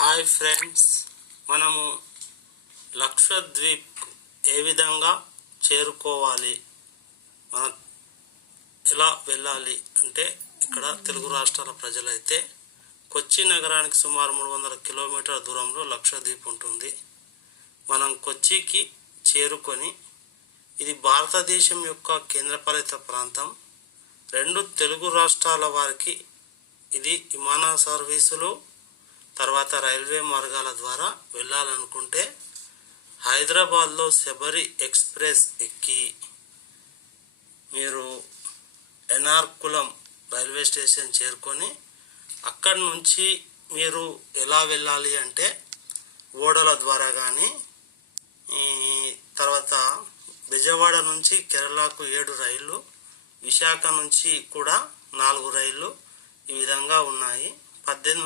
Hi friends, మనము లక్షద్వీప్ ఏ విధంగా చేరుకోవాలి, మనం ఎలా వెళ్ళాలి అంటే ఇక్కడ తెలుగు రాష్ట్రాల ప్రజలైతే కొచ్చి నగరానికి సుమారు 300 కిలోమీటర్ల దూరంలో లక్షద్వీప్ ఉంటుంది. మనం కొచ్చికి చేరుకొని ఇది భారతదేశం యొక్క కేంద్రపాలిత ప్రాంతం. 2 తెలుగు రాష్ట్రాల వారికి ఇది విమాన సర్వీసులు తర్వాత రైల్వే మార్గాల ద్వారా వెళ్ళాలనుకుంటే హైదరాబాద్లో శబరి ఎక్స్ప్రెస్ ఎక్కి మీరు ఎర్నాకులం రైల్వే స్టేషన్ చేరుకొని అక్కడి నుంచి మీరు ఎలా వెళ్ళాలి అంటే ఓడల ద్వారా కానీ, తర్వాత బెజవాడ నుంచి కేరళకు 7 రైళ్ళు, విశాఖ నుంచి కూడా 4 రైళ్ళు ఈ విధంగా ఉన్నాయి. 18